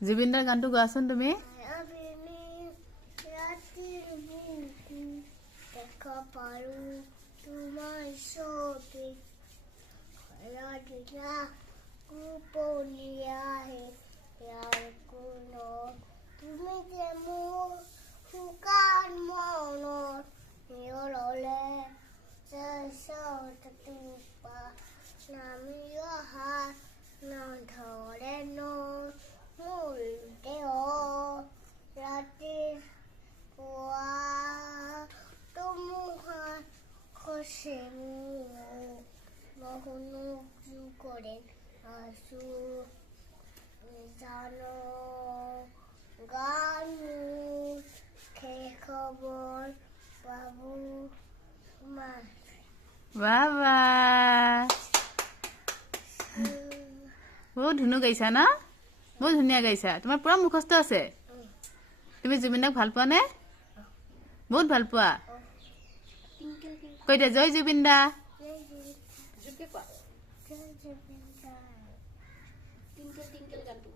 জুবিনদাৰ গানটো গোৱাচোন তুমি দেখা পাৰো তোমাৰ ছবি দিনা গোপনীয়াহে ইয়াৰ কোনো তুমি যে মোৰ শুকান মনৰ নিয়ৰলে চেষ্টা নামি অহা নধৰে মোৰ দেহ ৰাতিৰ পুৱা তুমুহাৰ খসে মহনো কৰে আসু জানো গান খে খবৰ বাবু মাৰ বাবা বহুত ধুনু গাইছা না বহুত ধুনীয়া গাইছা তোমাৰ পুৰা মুখস্থ আছে তুমি জুবিনক ভাল পোৱা নে বহুত ভাল পোৱা কৈ দে জয় জুবিনদা টিংকেল টিংকেল গানটো